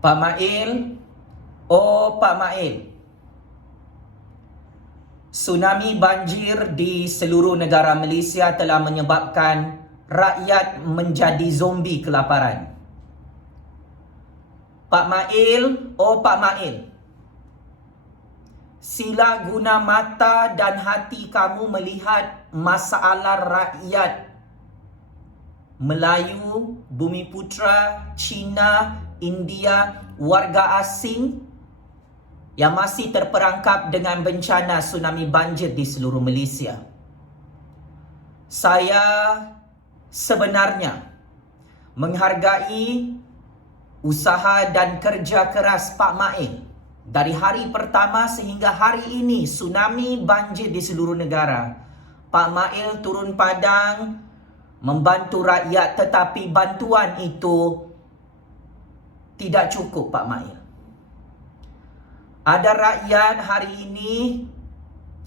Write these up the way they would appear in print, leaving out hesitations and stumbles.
Pak Mail, oh Pak Mail, tsunami banjir di seluruh negara Malaysia telah menyebabkan rakyat menjadi zombie kelaparan. Pak Mail, oh Pak Mail, sila guna mata dan hati kamu melihat masalah rakyat Melayu, Bumiputera, Cina, India, warga asing yang masih terperangkap dengan bencana tsunami banjir di seluruh Malaysia. Saya sebenarnya menghargai usaha dan kerja keras Pak Mail dari hari pertama sehingga hari ini tsunami banjir di seluruh negara. Pak Mail turun padang membantu rakyat, tetapi bantuan itu tidak cukup Pak Mail. Ada rakyat hari ini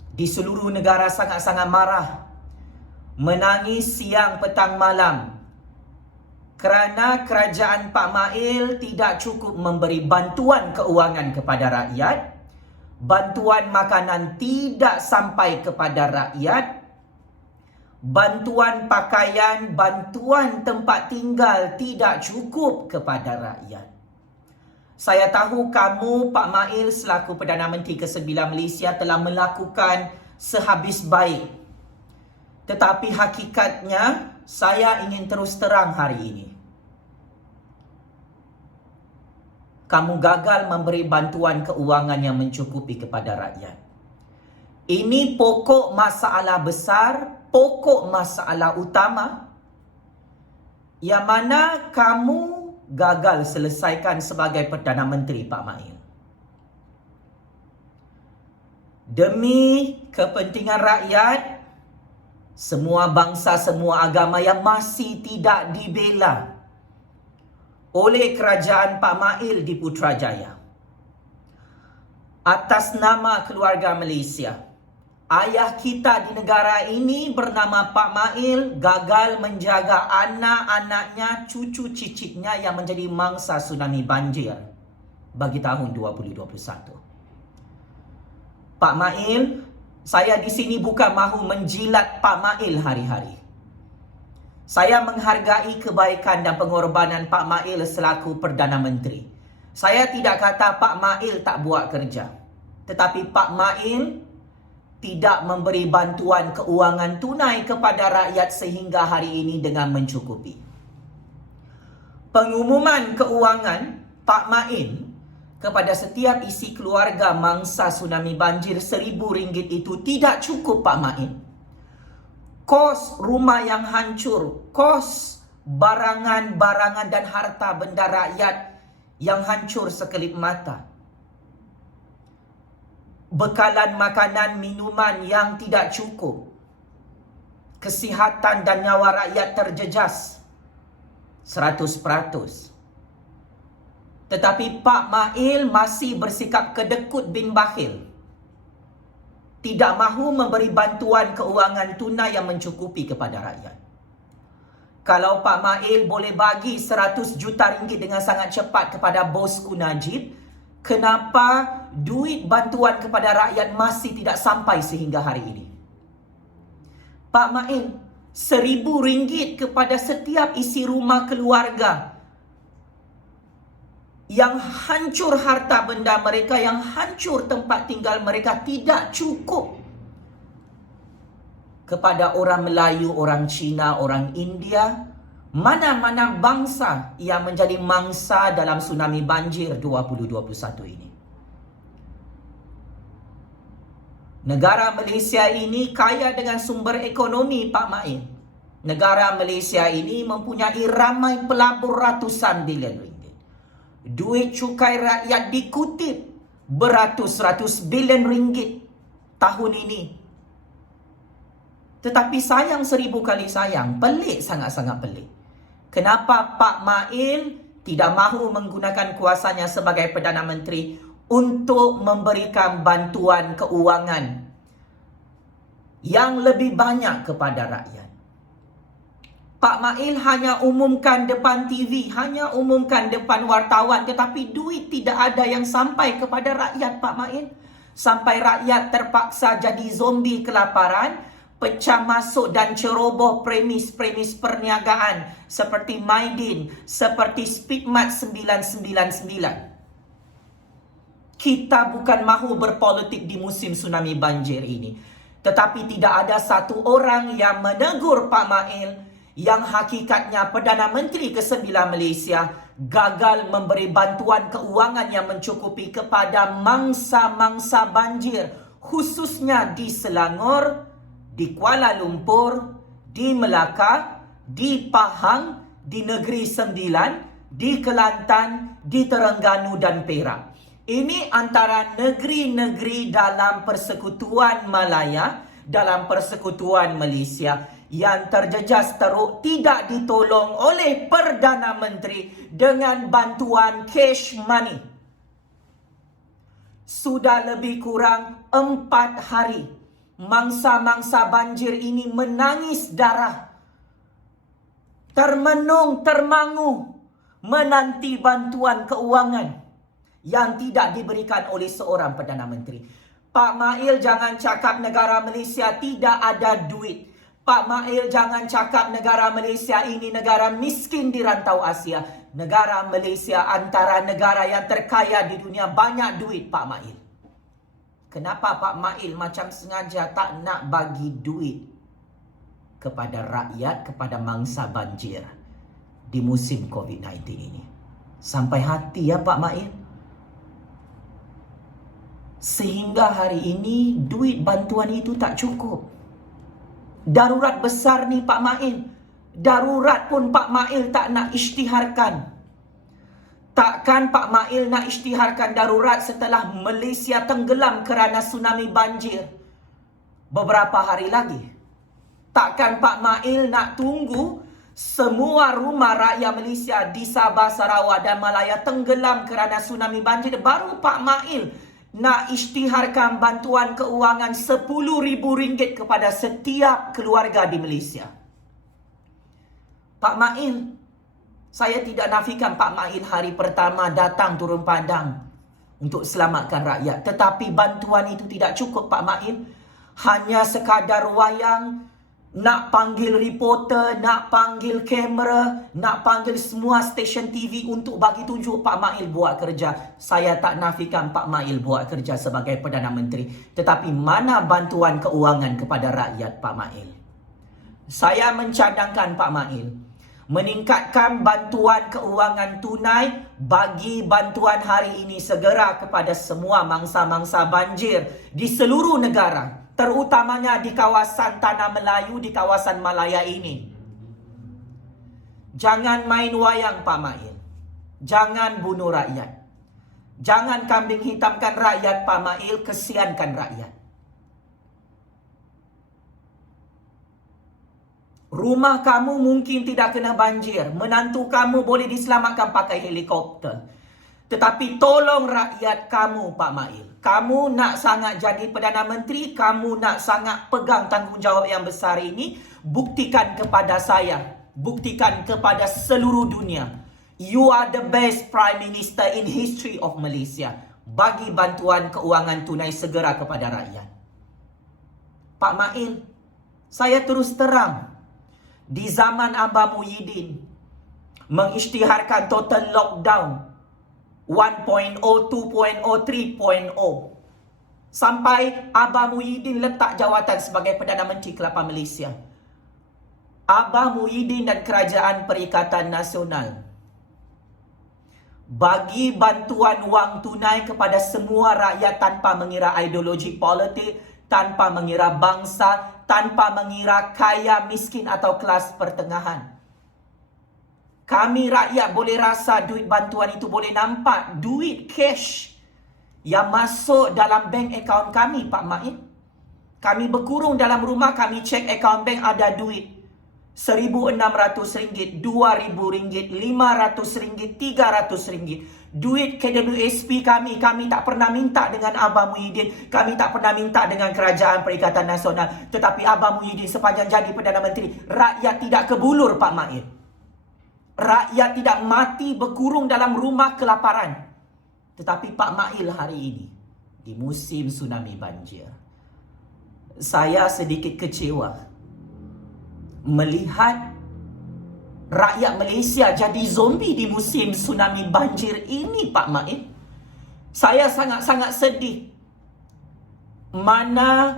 di seluruh negara sangat-sangat marah, menangis siang petang malam kerana kerajaan Pak Mail tidak cukup memberi bantuan keuangan kepada rakyat, bantuan makanan tidak sampai kepada rakyat, bantuan pakaian, bantuan tempat tinggal tidak cukup kepada rakyat. Saya tahu kamu, Pak Mail, selaku Perdana Menteri ke-9 Malaysia telah melakukan sehabis baik. Tetapi hakikatnya, saya ingin terus terang hari ini. Kamu gagal memberi bantuan keuangan yang mencukupi kepada rakyat. Ini pokok masalah besar, pokok masalah utama yang mana kamu gagal selesaikan sebagai Perdana Menteri, Pak Mail. Demi kepentingan rakyat, semua bangsa, semua agama yang masih tidak dibela oleh kerajaan Pak Mail di Putrajaya, atas nama keluarga Malaysia, ayah kita di negara ini bernama Pak Mail gagal menjaga anak-anaknya, cucu cicitnya yang menjadi mangsa tsunami banjir bagi tahun 2021. Pak Mail, saya di sini bukan mahu menjilat Pak Mail hari-hari. Saya menghargai kebaikan dan pengorbanan Pak Mail selaku Perdana Menteri. Saya tidak kata Pak Mail tak buat kerja, tetapi Pak Mail tidak memberi bantuan keuangan tunai kepada rakyat sehingga hari ini dengan mencukupi. Pengumuman keuangan Pak Mail kepada setiap isi keluarga mangsa tsunami banjir RM1,000 itu tidak cukup Pak Mail. Kos rumah yang hancur, kos barangan-barangan dan harta benda rakyat yang hancur sekelip mata, bekalan makanan, minuman yang tidak cukup, kesihatan dan nyawa rakyat terjejas 100%. Tetapi Pak Mail masih bersikap kedekut bin bakhil, tidak mahu memberi bantuan keuangan tunai yang mencukupi kepada rakyat. Kalau Pak Mail boleh bagi 100 juta ringgit dengan sangat cepat kepada bosku Najib, kenapa duit bantuan kepada rakyat masih tidak sampai sehingga hari ini? Pak Mail, RM1,000 kepada setiap isi rumah keluarga yang hancur harta benda mereka, yang hancur tempat tinggal mereka, tidak cukup kepada orang Melayu, orang Cina, orang India, mana-mana bangsa yang menjadi mangsa dalam tsunami banjir 2021 ini. Negara Malaysia ini kaya dengan sumber ekonomi, Pak Mail. Negara Malaysia ini mempunyai ramai pelabur ratusan bilion ringgit. Duit cukai rakyat dikutip beratus-ratus bilion ringgit tahun ini. Tetapi sayang 1000 kali sayang, pelik, sangat-sangat pelik. Kenapa Pak Mail tidak mahu menggunakan kuasanya sebagai Perdana Menteri untuk memberikan bantuan keuangan yang lebih banyak kepada rakyat? Pak Mail hanya umumkan depan TV, hanya umumkan depan wartawan, tetapi duit tidak ada yang sampai kepada rakyat, Pak Mail. Sampai rakyat terpaksa jadi zombie kelaparan, pecah masuk dan ceroboh premis-premis perniagaan seperti Maidin, seperti Speedmart 999. Kita bukan mahu berpolitik di musim tsunami banjir ini. Tetapi tidak ada satu orang yang menegur Pak Mail yang hakikatnya Perdana Menteri ke-9 Malaysia gagal memberi bantuan keuangan yang mencukupi kepada mangsa-mangsa banjir, khususnya di Selangor, di Kuala Lumpur, di Melaka, di Pahang, di Negeri Sembilan, di Kelantan, di Terengganu dan Perak. Ini antara negeri-negeri dalam Persekutuan Malaya, dalam Persekutuan Malaysia yang terjejas teruk tidak ditolong oleh Perdana Menteri dengan bantuan cash money. Sudah lebih kurang 4 hari mangsa-mangsa banjir ini menangis darah, termenung-termangu menanti bantuan keuangan yang tidak diberikan oleh seorang Perdana Menteri. Pak Mail jangan cakap negara Malaysia tidak ada duit. Pak Mail jangan cakap negara Malaysia ini negara miskin di rantau Asia. Negara Malaysia antara negara yang terkaya di dunia, banyak duit Pak Mail. Kenapa Pak Mail macam sengaja tak nak bagi duit kepada rakyat, kepada mangsa banjir di musim COVID-19 ini? Sampai hati ya Pak Mail. Sehingga hari ini duit bantuan itu tak cukup. Darurat besar ni Pak Mail. Darurat pun Pak Mail tak nak isytiharkan. Takkan Pak Mail nak isytiharkan darurat setelah Malaysia tenggelam kerana tsunami banjir beberapa hari lagi? Takkan Pak Mail nak tunggu semua rumah rakyat Malaysia di Sabah, Sarawak dan Malaya tenggelam kerana tsunami banjir baru Pak Mail nak isytiharkan bantuan keuangan RM10,000 kepada setiap keluarga di Malaysia? Pak Mail, saya tidak nafikan Pak Mail hari pertama datang turun padang untuk selamatkan rakyat. Tetapi bantuan itu tidak cukup Pak Mail. Hanya sekadar wayang, nak panggil reporter, nak panggil kamera, nak panggil semua stesen TV untuk bagi tunjuk Pak Mail buat kerja. Saya tak nafikan Pak Mail buat kerja sebagai Perdana Menteri. Tetapi mana bantuan keuangan kepada rakyat Pak Mail? Saya mencadangkan Pak Mail meningkatkan bantuan keuangan tunai, bagi bantuan hari ini segera kepada semua mangsa-mangsa banjir di seluruh negara, terutamanya di kawasan Tanah Melayu, di kawasan Malaya ini. Jangan main wayang Pak Mail. Jangan bunuh rakyat. Jangan kambing hitamkan rakyat Pak Mail, kesiankan rakyat. Rumah kamu mungkin tidak kena banjir. Menantu kamu boleh diselamatkan pakai helikopter. Tetapi tolong rakyat kamu Pak Mail. Kamu nak sangat jadi Perdana Menteri, kamu nak sangat pegang tanggungjawab yang besar ini, buktikan kepada saya, buktikan kepada seluruh dunia. You are the best Prime Minister in history of Malaysia. Bagi bantuan keuangan tunai segera kepada rakyat. Pak Mail, saya terus terang, di zaman Abah Muhyiddin mengisytiharkan total lockdown 1.0, 2.0, 3.0, sampai Abah Muhyiddin letak jawatan sebagai Perdana Menteri ke-8 Malaysia. Abah Muhyiddin dan Kerajaan Perikatan Nasional bagi bantuan wang tunai kepada semua rakyat tanpa mengira ideologi politik, tanpa mengira bangsa, tanpa mengira kaya, miskin atau kelas pertengahan. Kami rakyat boleh rasa duit bantuan itu, boleh nampak duit cash yang masuk dalam bank akaun kami Pak Mail. Kami berkurung dalam rumah, kami cek akaun bank ada duit. RM1,600, RM2,000, RM500, RM300. Duit KWSP kami tak pernah minta dengan Abang Muhyiddin. Kami tak pernah minta dengan Kerajaan Perikatan Nasional. Tetapi Abang Muhyiddin sepanjang jadi Perdana Menteri, rakyat tidak kebulur, Pak Mail. Rakyat tidak mati berkurung dalam rumah kelaparan. Tetapi Pak Mail hari ini, di musim tsunami banjir, saya sedikit kecewa melihat rakyat Malaysia jadi zombie di musim tsunami banjir ini, Pak Mail. Saya sangat-sangat sedih. Mana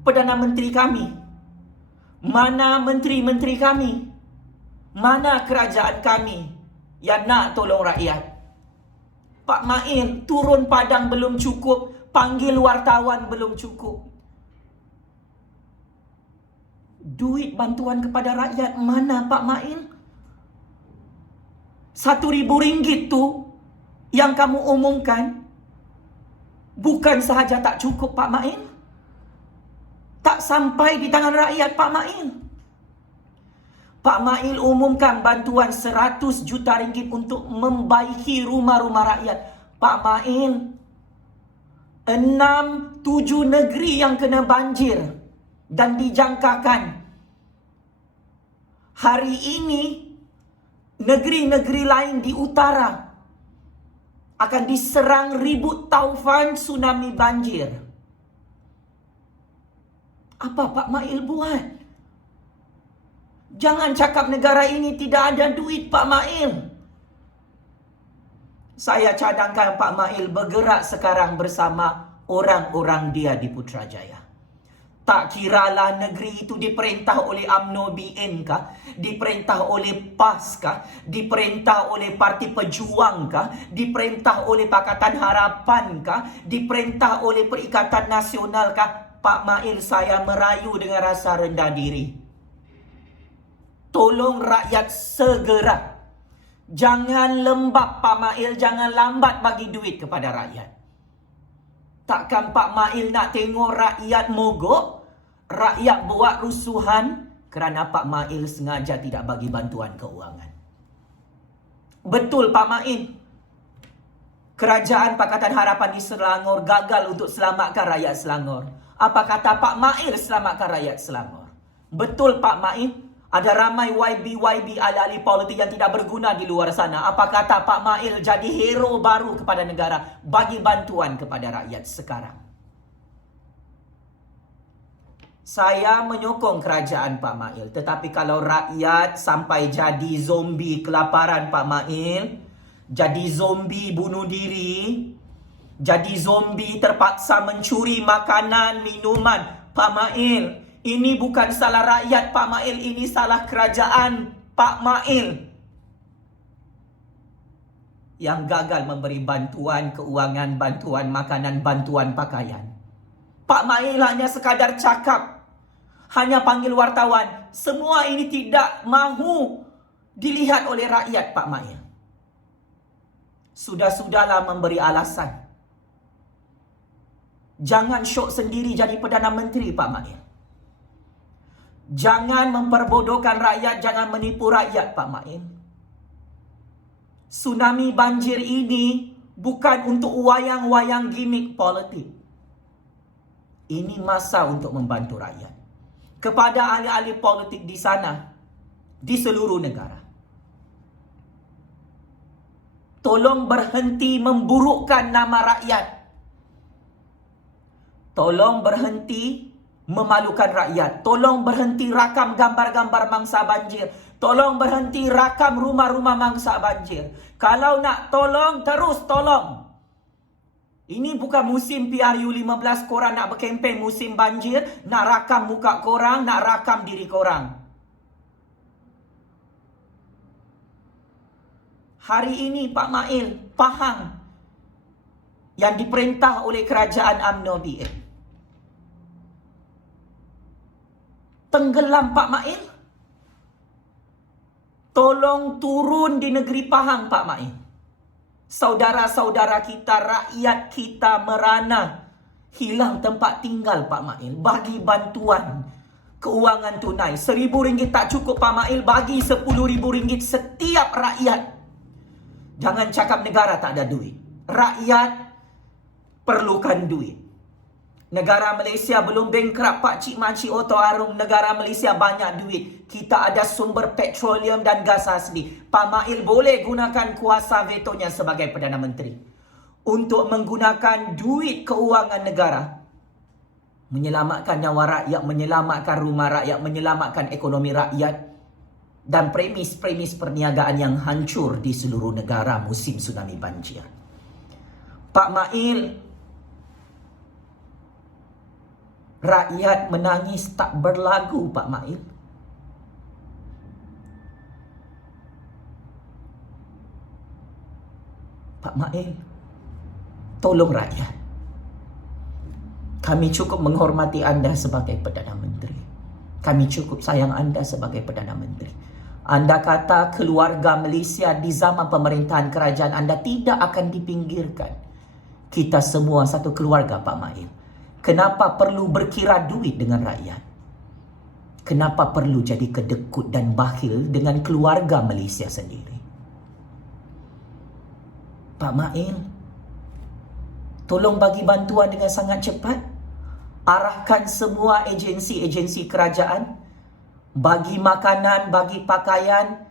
Perdana Menteri kami? Mana menteri-menteri kami? Mana kerajaan kami yang nak tolong rakyat? Pak Mail, turun padang belum cukup, panggil wartawan belum cukup. Duit bantuan kepada rakyat mana, Pak Mail? RM1,000 tu yang kamu umumkan bukan sahaja tak cukup, Pak Mail. Tak sampai di tangan rakyat, Pak Mail. Pak Mail umumkan bantuan RM100 juta untuk membaiki rumah-rumah rakyat. Pak Mail, 6-7 negeri yang kena banjir dan dijangkakan hari ini negeri-negeri lain di utara akan diserang ribut taufan tsunami banjir. Apa Pak Mail buat? Jangan cakap negara ini tidak ada duit, Pak Mail. Saya cadangkan Pak Mail bergerak sekarang bersama orang-orang dia di Putrajaya. Tak kiralah negeri itu diperintah oleh UMNO BN kah? Diperintah oleh PAS kah? Diperintah oleh Parti Pejuang kah? Diperintah oleh Pakatan Harapan kah? Diperintah oleh Perikatan Nasional kah? Pak Mail, saya merayu dengan rasa rendah diri. Tolong rakyat segera. Jangan lembab, Pak Mail. Jangan lambat bagi duit kepada rakyat. Takkan Pak Mail nak tengok rakyat mogok, rakyat buat rusuhan kerana Pak Mail sengaja tidak bagi bantuan keuangan. Betul, Pak Mail. Kerajaan Pakatan Harapan di Selangor gagal untuk selamatkan rakyat Selangor. Apa kata Pak Mail selamatkan rakyat Selangor? Betul, Pak Mail. Ada ramai YB ahli politik yang tidak berguna di luar sana. Apa kata Pak Mail jadi hero baru kepada negara, bagi bantuan kepada rakyat sekarang? Saya menyokong kerajaan, Pak Mail. Tetapi kalau rakyat sampai jadi zombie kelaparan, Pak Mail, jadi zombie bunuh diri, jadi zombie terpaksa mencuri makanan, minuman, Pak Mail, ini bukan salah rakyat, Pak Mail. Ini salah kerajaan, Pak Mail, yang gagal memberi bantuan keuangan, bantuan makanan, bantuan pakaian. Pak Mail hanya sekadar cakap, hanya panggil wartawan. Semua ini tidak mahu dilihat oleh rakyat, Pak Mail. Sudah-sudahlah memberi alasan. Jangan syok sendiri jadi Perdana Menteri, Pak Mail. Jangan memperbodohkan rakyat, jangan menipu rakyat, Pak Mail. Tsunami banjir ini bukan untuk wayang-wayang gimmick politik. Ini masa untuk membantu rakyat. Kepada ahli-ahli politik di sana, di seluruh negara, tolong berhenti memburukkan nama rakyat. Tolong berhenti memalukan rakyat. Tolong berhenti rakam gambar-gambar mangsa banjir. Tolong berhenti rakam rumah-rumah mangsa banjir. Kalau nak tolong, terus tolong. Ini bukan musim PRU15 korang nak berkempen musim banjir, nak rakam muka korang, nak rakam diri korang. Hari ini Pak Mail, Pahang yang diperintah oleh kerajaan UMNO BN tenggelam, Pak Mail. Tolong turun di negeri Pahang, Pak Mail. Saudara-saudara kita, rakyat kita merana, hilang tempat tinggal, Pak Mail. Bagi bantuan. keuangan tunai. RM1,000 tak cukup Pak Mail, bagi RM10,000 setiap rakyat. Jangan cakap negara tak ada duit. Rakyat perlukan duit. Negara Malaysia belum bankrupt Pak Cik Makcik Oto Arum. Negara Malaysia banyak duit. Kita ada sumber petroleum dan gas asli. Pak Mail boleh gunakan kuasa vetonya sebagai Perdana Menteri untuk menggunakan duit keuangan negara, menyelamatkan nyawa rakyat, menyelamatkan rumah rakyat, menyelamatkan ekonomi rakyat, dan premis-premis perniagaan yang hancur di seluruh negara musim tsunami banjir. Pak Mail, rakyat menangis tak berlagu Pak Mail. Pak Mail, tolong rakyat. Kami cukup menghormati anda sebagai Perdana Menteri. Kami cukup sayang anda sebagai Perdana Menteri. Anda kata keluarga Malaysia di zaman pemerintahan kerajaan anda tidak akan dipinggirkan. Kita semua satu keluarga Pak Mail. Kenapa perlu berkira duit dengan rakyat? Kenapa perlu jadi kedekut dan bakhil dengan keluarga Malaysia sendiri? Pak Mail, tolong bagi bantuan dengan sangat cepat. Arahkan semua agensi-agensi kerajaan, bagi makanan, bagi pakaian,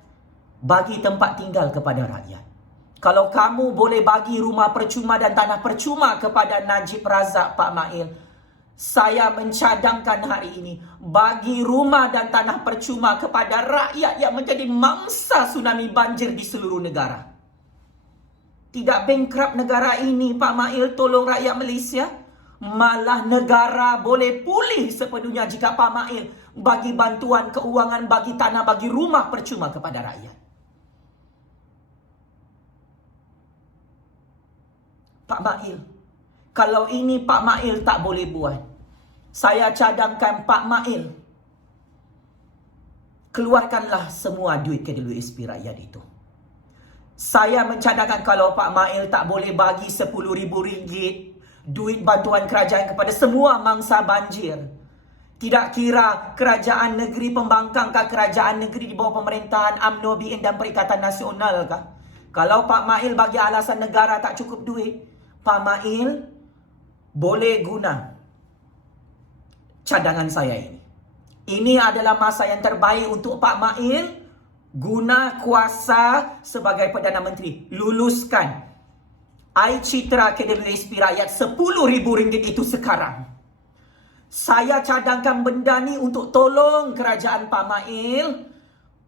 bagi tempat tinggal kepada rakyat. Kalau kamu boleh bagi rumah percuma dan tanah percuma kepada Najib Razak, Pak Mail, saya mencadangkan hari ini, bagi rumah dan tanah percuma kepada rakyat yang menjadi mangsa tsunami banjir di seluruh negara. Tidak bankrupt negara ini, Pak Mail, tolong rakyat Malaysia. Malah negara boleh pulih sepenuhnya jika Pak Mail bagi bantuan keuangan, bagi tanah, bagi rumah percuma kepada rakyat. Pak Mail, kalau ini Pak Mail tak boleh buat, saya cadangkan Pak Mail, keluarkanlah semua duit KWSP rakyat itu. Saya mencadangkan kalau Pak Mail tak boleh bagi RM10,000 duit bantuan kerajaan kepada semua mangsa banjir. Tidak kira kerajaan negeri pembangkang kah, kerajaan negeri di bawah pemerintahan UMNO, BN dan Perikatan Nasional kah. Kalau Pak Mail bagi alasan negara tak cukup duit, Pak Mail boleh guna cadangan saya ini. Ini adalah masa yang terbaik untuk Pak Mail guna kuasa sebagai Perdana Menteri. Luluskan Citra KWSP rakyat RM10,000 itu sekarang. Saya cadangkan benda ni untuk tolong kerajaan Pak Mail,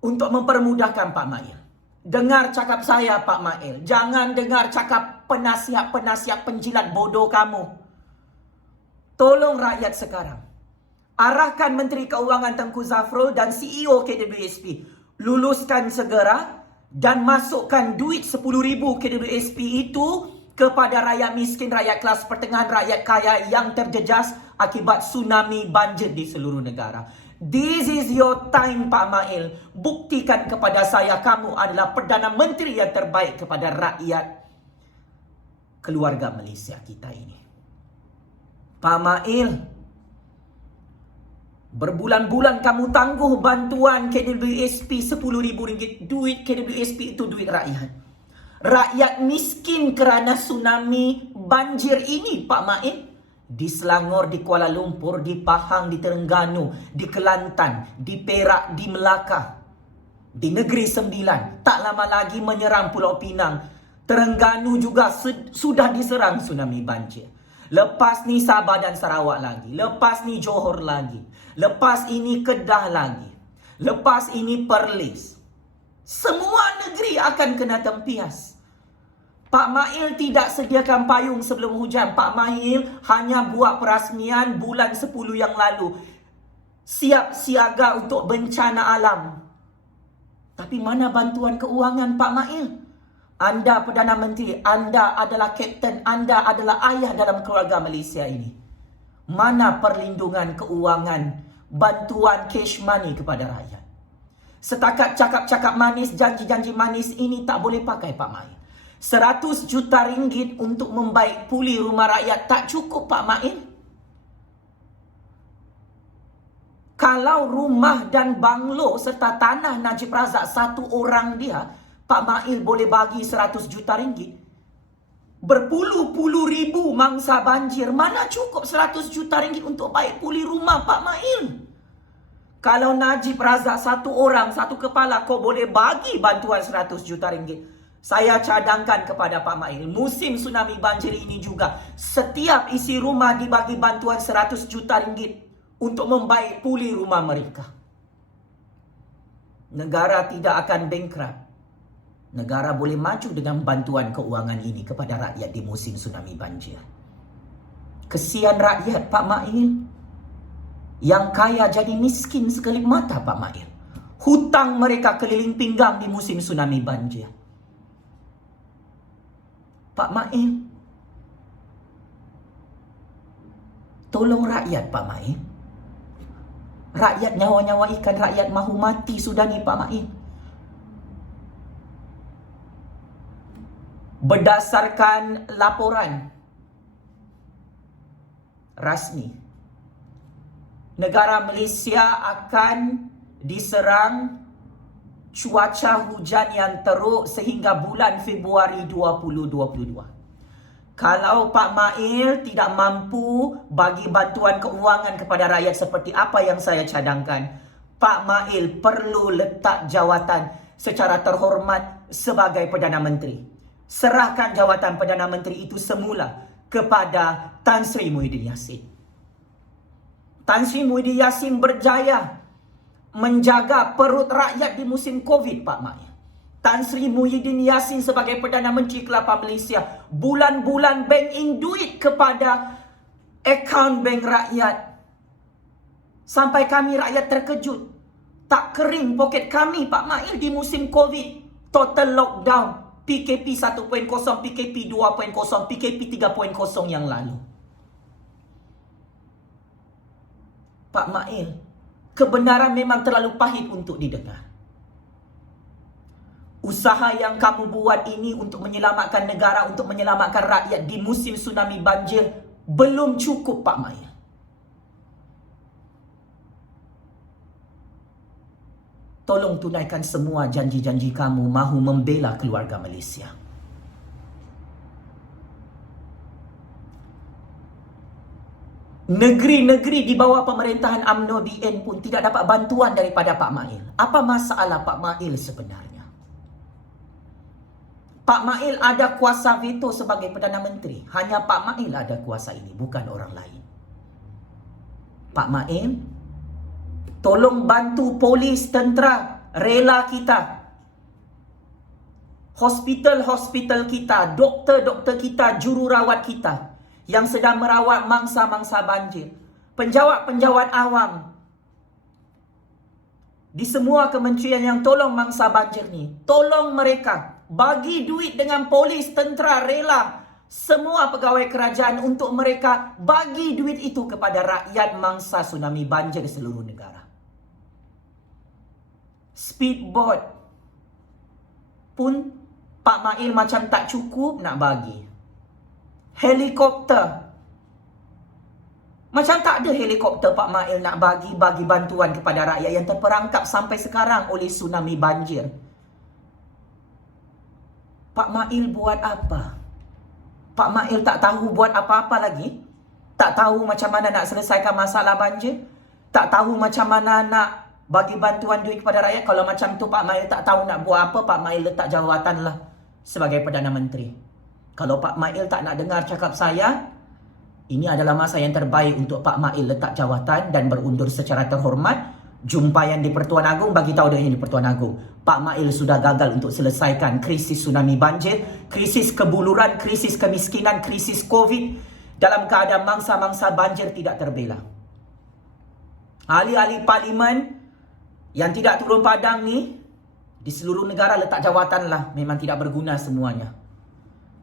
untuk mempermudahkan Pak Mail. Dengar cakap saya Pak Mail. Jangan dengar cakap penasihat-penasihat penjilat bodoh kamu. Tolong rakyat sekarang. Arahkan Menteri Keuangan Tengku Zafrul dan CEO KWSP. Luluskan segera dan masukkan duit RM10,000 KWSP itu kepada rakyat miskin, rakyat kelas pertengahan, rakyat kaya yang terjejas akibat tsunami banjir di seluruh negara. This is your time Pak Mail. Buktikan kepada saya kamu adalah Perdana Menteri yang terbaik kepada rakyat keluarga Malaysia kita ini. Pak Mail, berbulan-bulan kamu tangguh bantuan KWSP RM10,000. Duit KWSP itu duit rakyat. Rakyat miskin kerana tsunami banjir ini Pak Mail. Di Selangor, di Kuala Lumpur, di Pahang, di Terengganu, di Kelantan, di Perak, di Melaka, di Negeri Sembilan. Tak lama lagi menyerang Pulau Pinang. Terengganu juga sudah diserang tsunami banjir. Lepas ni Sabah dan Sarawak lagi. Lepas ni Johor lagi. Lepas ini Kedah lagi. Lepas ini Perlis. Semua negeri akan kena tempias. Pak Mail tidak sediakan payung sebelum hujan. Pak Mail hanya buat perasmian bulan 10 yang lalu. Siap siaga untuk bencana alam. Tapi mana bantuan keuangan Pak Mail? Anda Perdana Menteri, anda adalah kapten, anda adalah ayah dalam keluarga Malaysia ini. Mana perlindungan keuangan, bantuan cash money kepada rakyat? Setakat cakap-cakap manis, janji-janji manis ini tak boleh pakai Pak Mail. RM100 juta untuk membaik pulih rumah rakyat tak cukup Pak Mail. Kalau rumah dan banglo serta tanah Najib Razak satu orang dia, Pak Mail boleh bagi 100 juta ringgit. Berpuluh-puluh ribu mangsa banjir. Mana cukup 100 juta ringgit untuk baik pulih rumah Pak Mail? Kalau Najib Razak satu orang, satu kepala, kau boleh bagi bantuan 100 juta ringgit. Saya cadangkan kepada Pak Mail, musim tsunami banjir ini juga, setiap isi rumah dibagi bantuan 100 juta ringgit untuk membaik pulih rumah mereka. Negara tidak akan bankrupt. Negara boleh maju dengan bantuan keuangan ini kepada rakyat di musim tsunami banjir. Kesian rakyat Pak Mail. Yang kaya jadi miskin sekelip mata Pak Mail. Hutang mereka keliling pinggang di musim tsunami banjir. Pak Mail, tolong rakyat Pak Mail. Rakyat nyawa-nyawa ikan, rakyat mahu mati sudah ni Pak Mail. Berdasarkan laporan rasmi, negara Malaysia akan diserang cuaca hujan yang teruk sehingga bulan Februari 2022. Kalau Pak Mail tidak mampu bagi bantuan keuangan kepada rakyat seperti apa yang saya cadangkan, Pak Mail perlu letak jawatan secara terhormat sebagai Perdana Menteri. Serahkan jawatan Perdana Menteri itu semula kepada Tan Sri Muhyiddin Yassin. Tan Sri Muhyiddin Yassin berjaya menjaga perut rakyat di musim Covid, Pak Mail. Tan Sri Muhyiddin Yassin sebagai Perdana Menteri Kelapa Malaysia bulan-bulan bank-in duit kepada akaun bank rakyat. Sampai kami rakyat terkejut. Tak kering poket kami Pak Mail di musim Covid. Total lockdown. PKP 1.0, PKP 2.0, PKP 3.0 yang lalu. Pak Mail, kebenaran memang terlalu pahit untuk didengar. Usaha yang kamu buat ini untuk menyelamatkan negara, untuk menyelamatkan rakyat di musim tsunami banjir belum cukup Pak Mail. Tolong tunaikan semua janji-janji kamu mahu membela keluarga Malaysia. Negeri-negeri di bawah pemerintahan UMNO BN pun tidak dapat bantuan daripada Pak Mail. Apa masalah Pak Mail sebenarnya? Pak Mail ada kuasa veto sebagai Perdana Menteri. Hanya Pak Mail ada kuasa ini, bukan orang lain. Pak Mail, tolong bantu polis, tentera, rela kita. Hospital-hospital kita, doktor-doktor kita, jururawat kita yang sedang merawat mangsa-mangsa banjir. Penjawat-penjawat awam di semua kementerian yang tolong mangsa banjir ni, tolong mereka bagi duit dengan polis, tentera, rela, semua pegawai kerajaan untuk mereka bagi duit itu kepada rakyat mangsa tsunami banjir di seluruh negara. Speedboat pun Pak Mail macam tak cukup nak bagi. Helikopter, macam tak ada helikopter Pak Mail nak bagi bantuan kepada rakyat yang terperangkap sampai sekarang oleh tsunami banjir. Pak Mail buat apa? Pak Mail tak tahu buat apa-apa lagi? Tak tahu macam mana nak selesaikan masalah banjir? Tak tahu macam mana nak bagi bantuan duit kepada rakyat? Kalau macam tu Pak Mail tak tahu nak buat apa, Pak Mail letak jawatanlah sebagai Perdana Menteri. Kalau Pak Mail tak nak dengar cakap saya, ini adalah masa yang terbaik untuk Pak Mail letak jawatan dan berundur secara terhormat. Jumpaian di Pertuan Agong, bagi tahu dia di Pertuan Agong, Pak Mail sudah gagal untuk selesaikan krisis tsunami banjir, krisis kebuluran, krisis kemiskinan, krisis Covid dalam keadaan mangsa-mangsa banjir tidak terbela. Ahli-ahli parlimen yang tidak turun padang ni di seluruh negara letak jawatanlah, memang tidak berguna semuanya.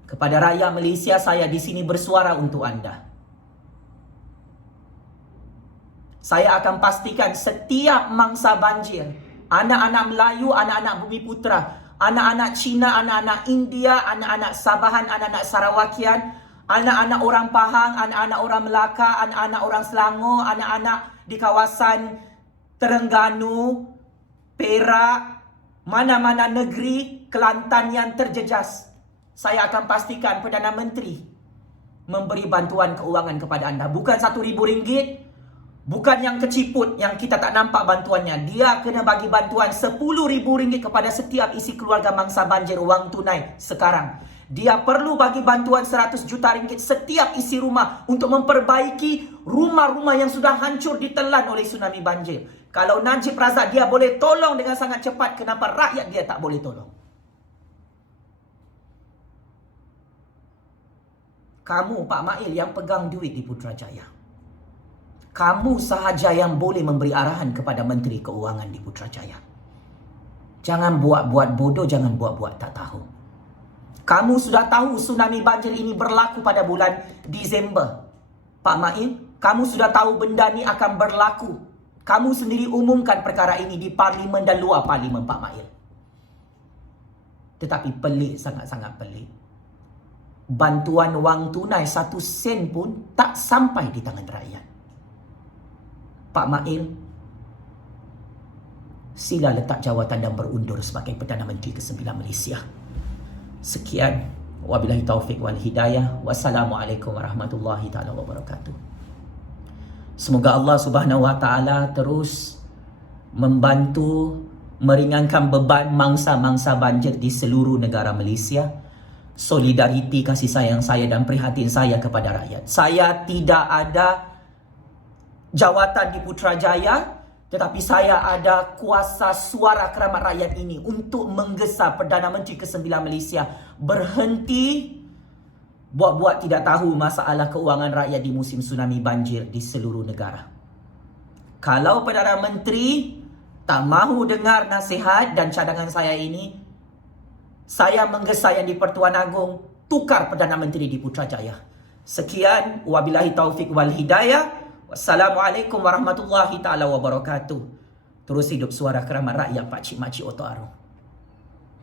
Kepada rakyat Malaysia, saya di sini bersuara untuk anda. Saya akan pastikan setiap mangsa banjir, anak-anak Melayu, anak-anak Bumi Putra, anak-anak Cina, anak-anak India, anak-anak Sabahan, anak-anak Sarawakian, anak-anak orang Pahang, anak-anak orang Melaka, anak-anak orang Selangor, anak-anak di kawasan Terengganu, Perak, mana-mana negeri, Kelantan yang terjejas, saya akan pastikan Perdana Menteri memberi bantuan keuangan kepada anda. Bukan RM1,000, bukan yang keciput yang kita tak nampak bantuannya. Dia kena bagi bantuan RM10,000 kepada setiap isi keluarga mangsa banjir, wang tunai sekarang. Dia perlu bagi bantuan RM100 juta setiap isi rumah untuk memperbaiki rumah-rumah yang sudah hancur ditelan oleh tsunami banjir. Kalau Najib Razak dia boleh tolong dengan sangat cepat, kenapa rakyat dia tak boleh tolong? Kamu, Pak Mail, yang pegang duit di Putrajaya. Kamu sahaja yang boleh memberi arahan kepada Menteri Keuangan di Putrajaya. Jangan buat-buat bodoh, jangan buat-buat tak tahu. Kamu sudah tahu tsunami banjir ini berlaku pada bulan Disember. Pak Mail, kamu sudah tahu benda ni akan berlaku. Kamu sendiri umumkan perkara ini di Parlimen dan luar Parlimen, Pak Mail. Tetapi pelik, sangat-sangat pelik. Bantuan wang tunai 1 sen pun tak sampai di tangan rakyat. Pak Mail, sila letak jawatan dan berundur sebagai Perdana Menteri ke-9 Malaysia. Sekian, wabillahi taufiq wal hidayah. Wassalamualaikum warahmatullahi taala wabarakatuh. Semoga Allah Subhanahu wa taala terus membantu meringankan beban mangsa-mangsa banjir di seluruh negara Malaysia. Solidariti, kasih sayang saya dan prihatin saya kepada rakyat. Saya tidak ada jawatan di Putrajaya, tetapi saya ada kuasa suara keramat rakyat ini untuk menggesa Perdana Menteri ke-9 Malaysia berhenti buat-buat tidak tahu masalah keuangan rakyat di musim tsunami banjir di seluruh negara. Kalau Perdana Menteri tak mahu dengar nasihat dan cadangan saya ini, saya menggesa yang di Pertuan Agong tukar Perdana Menteri di Putrajaya. Sekian, wabillahi taufiq wal hidayah. Wassalamualaikum warahmatullahi taala wabarakatuh. Terus hidup suara keramat rakyat, Pak Cik Makcik Oto Arong.